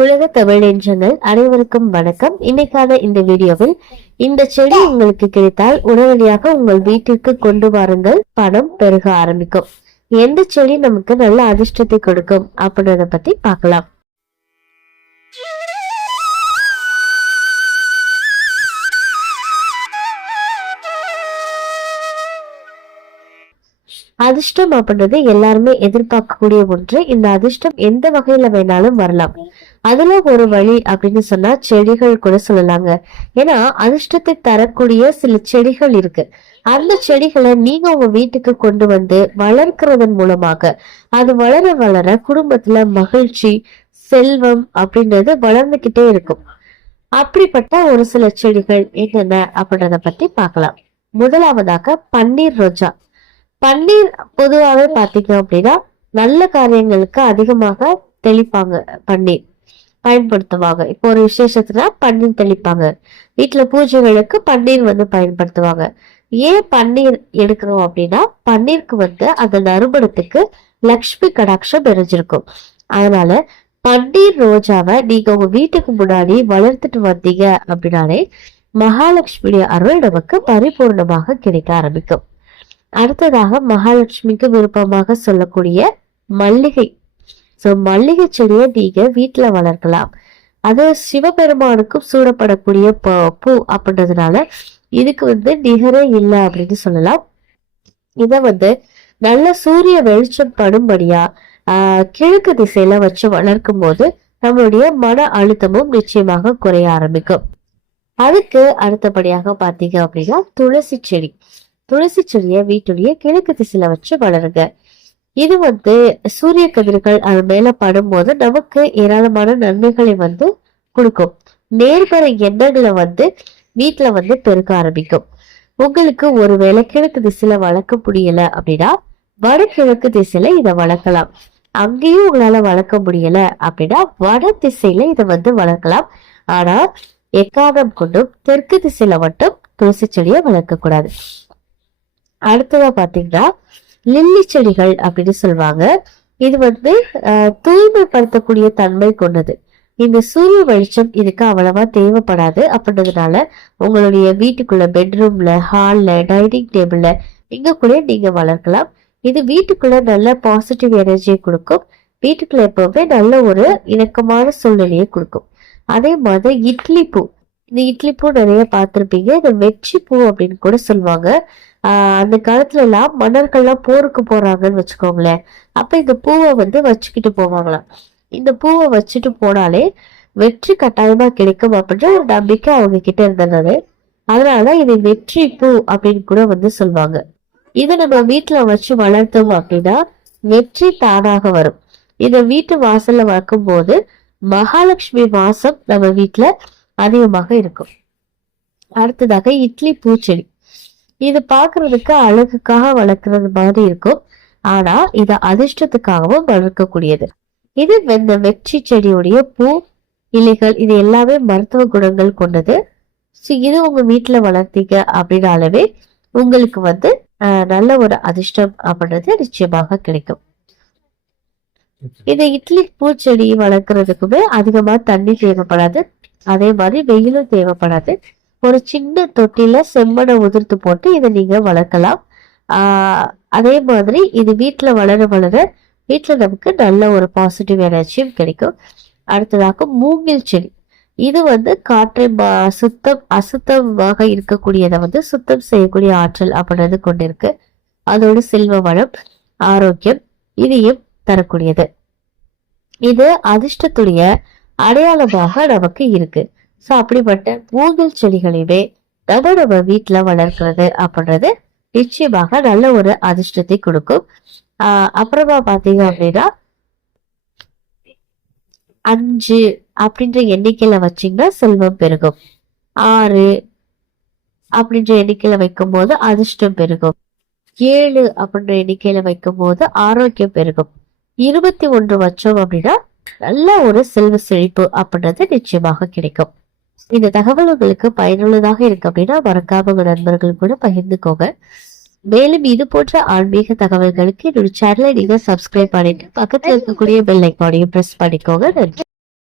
உலக தமிழ் நெஞ்சங்கள் அனைவருக்கும் வணக்கம். இன்னைக்கான இந்த வீடியோவில் இந்த செடி உங்களுக்கு கிடைத்தால் உடனடியாக உங்கள் வீட்டிற்கு கொண்டு வாருங்கள். பணம் பெருக ஆரம்பிக்கும். எந்த செடி நமக்கு நல்ல அதிர்ஷ்டத்தை கொடுக்கும் அப்படின்றத பத்தி பார்க்கலாம். அதிர்ஷ்டம் அப்படின்றது எல்லாருமே எதிர்பார்க்கக்கூடிய ஒன்று. இந்த அதிர்ஷ்டம் எந்த வகையில வேணாலும் வரலாம். அதுல ஒரு வழி அப்படின்னு சொன்னா செடிகள் கூட சொல்லலாங்க. ஏன்னா அதிர்ஷ்டத்தை தரக்கூடிய சில செடிகள் இருக்கு. அந்த செடிகளை நீங்க உங்க வீட்டுக்கு கொண்டு வந்து வளர்க்கிறதன் மூலமாக அது வளர வளர குடும்பத்துல மகிழ்ச்சி செல்வம் அப்படின்றது வளர்ந்துகிட்டே இருக்கும். அப்படிப்பட்ட ஒரு சில செடிகள் என்னென்ன அப்படின்றத பத்தி பார்க்கலாம். முதலாவதாக பன்னீர் ரோஜா. பன்னீர் பொதுவாகவே பார்த்தீங்க அப்படின்னா நல்ல காரியங்களுக்கு அதிகமாக தெளிப்பாங்க பன்னீர். பயன்படுத்துவாங்க. இப்போ ஒரு விசேஷத்துல பன்னீர் தெளிப்பாங்க. வீட்டுல பூஜைகளுக்கு பன்னீர் வந்து பயன்படுத்துவாங்க. ஏன் பன்னீர் எடுக்கிறோம் அப்படின்னா பன்னீருக்கு வந்து அந்த நறுமணத்துக்கு லக்ஷ்மி கடாட்சம் நிறைஞ்சிருக்கும். அதனால பன்னீர் ரோஜாவை நீங்க உங்க வீட்டுக்கு முன்னாடி வளர்த்துட்டு வந்தீங்க அப்படின்னாலே மகாலட்சுமியுடைய அருள் நமக்கு பரிபூர்ணமாக கிடைக்க ஆரம்பிக்கும். அடுத்ததாக மகாலட்சுமிக்கு விருப்பமாக சொல்லக்கூடிய மல்லிகை ஸோ மல்லிகை செடியை நீங்கள் வீட்டில் வளர்க்கலாம். அது சிவபெருமானுக்கும் சூடப்படக்கூடிய ப- பூ அப்படின்றதுனால இதுக்கு வந்து நிகரே இல்லை அப்படின்னு சொல்லலாம். இதை வந்து நல்ல சூரிய வெளிச்சம் படும்படியா ஆஹ் கிழக்கு திசையில வச்சு வளர்க்கும் போது நம்மளுடைய மன அழுத்தமும் நிச்சயமாக குறைய ஆரம்பிக்கும். அதுக்கு அடுத்தபடியாக பார்த்தீங்க அப்படின்னா துளசி செடி. துளசி செடியை வீட்டுடைய கிழக்கு திசையில வச்சு வளருங்க. இது வந்து சூரிய கதிர்கள் அது மேல படும்போது நமக்கு ஏராளமான நன்மைகளை வந்து கொடுக்கும். நேர்மறை எண்ணங்களை வந்து வீட்டுல வந்து பெருக்க ஆரம்பிக்கும். உங்களுக்கு ஒருவேளை கிழக்கு திசையில வளர்க்க முடியல அப்படின்னா வடகிழக்கு திசையில இதை வளர்க்கலாம். அங்கேயும் உங்களால வளர்க்க முடியல அப்படின்னா வட திசையில இதை வந்து வளர்க்கலாம். ஆனா எக்காரணம் கொண்டும் தெற்கு திசையில மட்டும் துளசி செடியை வளர்க்க கூடாது. அடுத்ததா பாத்தீங்கன்னா லில்லி செடிகள் அப்படின்னு சொல்லுவாங்க. இது வந்து தூய்மைப்படுத்தக்கூடிய தன்மை கொண்டது. இந்த சூரிய வெளிச்சம் இதுக்கு அவ்வளவா தேவைப்படாது. அப்படின்றதுனால உங்களுடைய வீட்டுக்குள்ள பெட்ரூம்ல ஹால்ல டைனிங் டேபிள்ல இங்க கூட நீங்க வளர்க்கலாம். இது வீட்டுக்குள்ள நல்ல பாசிட்டிவ் எனர்ஜியை கொடுக்கும். வீட்டுக்குள்ள எப்பவுமே நல்ல ஒரு இணக்கமான சூழ்நிலையை கொடுக்கும். அதே மாதிரி இட்லி பூ இந்த இட்லி பூ நிறைய பார்த்துருப்பீங்க. இந்த வெற்றி பூ அப்படின்னு கூட சொல்லுவாங்க. ஆஹ் அந்த காலத்துல எல்லாம் மன்னர்கள்லாம் போருக்கு போறாங்கன்னு வச்சுக்கோங்களேன். அப்ப இந்த பூவை வந்து வச்சுக்கிட்டு போவாங்களாம். இந்த பூவை வச்சுட்டு போனாலே வெற்றி கட்டாயமா கிடைக்கும் அப்படின்ற ஒரு நம்பிக்கை அவங்க கிட்ட இருந்தது அதனாலதான் இதை வெற்றி பூ அப்படின்னு கூட வந்து சொல்லுவாங்க. இதை நம்ம வீட்டுல வச்சு வளர்த்தோம் அப்படின்னா வெற்றி தானாக வரும். இதை வீட்டு வாசல்ல வளர்க்கும் போது மகாலட்சுமி வாசம் நம்ம வீட்டுல அதிகமாக இருக்கும். அடுத்ததாக இட்லி பூச்செடி. இது பார்க்கிறதுக்கு அழகுக்காக வளர்க்கறது மாதிரி இருக்கும். ஆனா இது அதிர்ஷ்டத்துக்காகவும் வளர்க்கக்கூடியது. இது இந்த வெற்றி செடியுடைய பூ இலைகள் இது எல்லாமே மருத்துவ குணங்கள் கொண்டது. ஸோ இது உங்க வீட்டுல வளர்த்தீங்க அப்படின்னாலவே உங்களுக்கு வந்து நல்ல ஒரு அதிர்ஷ்டம் அப்படின்றது நிச்சயமாக கிடைக்கும். இந்த இட்லி பூச்செடி வளர்க்கறதுக்குமே அதிகமா தண்ணி தேவைப்படாது. அதே மாதிரி வெயிலும் தேவைப்படாது. ஒரு சின்ன தொட்டில செம்மண்ணை உதிர்த்து போட்டு இதை நீங்க வளர்க்கலாம். ஆஹ் அதே மாதிரி இது வீட்டுல வளர வளர வீட்டுல நமக்கு நல்ல ஒரு பாசிட்டிவ் எனர்ஜியும் கிடைக்கும். அடுத்ததாக மூங்கில் செடி. இது வந்து காற்றை மா- சுத்தம் அசுத்தமாக இருக்கக்கூடியதை வந்து சுத்தம் செய்யக்கூடிய ஆற்றல் அப்படின்றது கொண்டிருக்கு. அதோடு செல்வ வளம் ஆரோக்கியம் இதையும் தரக்கூடியது. இது அதிர்ஷ்டத்துடைய அடையாளமாக நமக்கு இருக்கு. ஸோ அப்படிப்பட்ட மூங்கில் செடிகளையுமே நம்ம நம்ம வீட்டுல வளர்க்கிறது அப்படின்றது நிச்சயமாக நல்ல ஒரு அதிர்ஷ்டத்தை கொடுக்கும். ஆஹ் அப்புறமா பாத்தீங்க அப்படின்னா அஞ்சு அப்படின்ற எண்ணிக்கையில வச்சீங்கன்னா செல்வம் பெருகும். ஆறு அப்படின்ற எண்ணிக்கையில வைக்கும் போது அதிர்ஷ்டம் பெருகும். ஏழு அப்படின்ற எண்ணிக்கையில வைக்கும் போது ஆரோக்கியம் பெருகும். இருபத்தி ஒன்று வச்சோம் அப்படின்னா நல்ல ஒரு செல்வ செழிப்பு அப்படின்றது நிச்சயமாக கிடைக்கும். இந்த தகவல் உங்களுக்கு பயனுள்ளதாக இருக்கு அப்படின்னா மறக்காம உங்க நண்பர்கள் கூட பகிர்ந்துக்கோங்க. மேலும் இது போன்ற ஆன்மீக தகவல்களுக்கு என்னோட சேனலை நீங்க சப்ஸ்கிரைப் பண்ணிட்டு பக்கத்துல இருக்கக்கூடிய பெல் ஐக்கானையும் பிரஸ் பண்ணிக்கோங்க. நன்றி.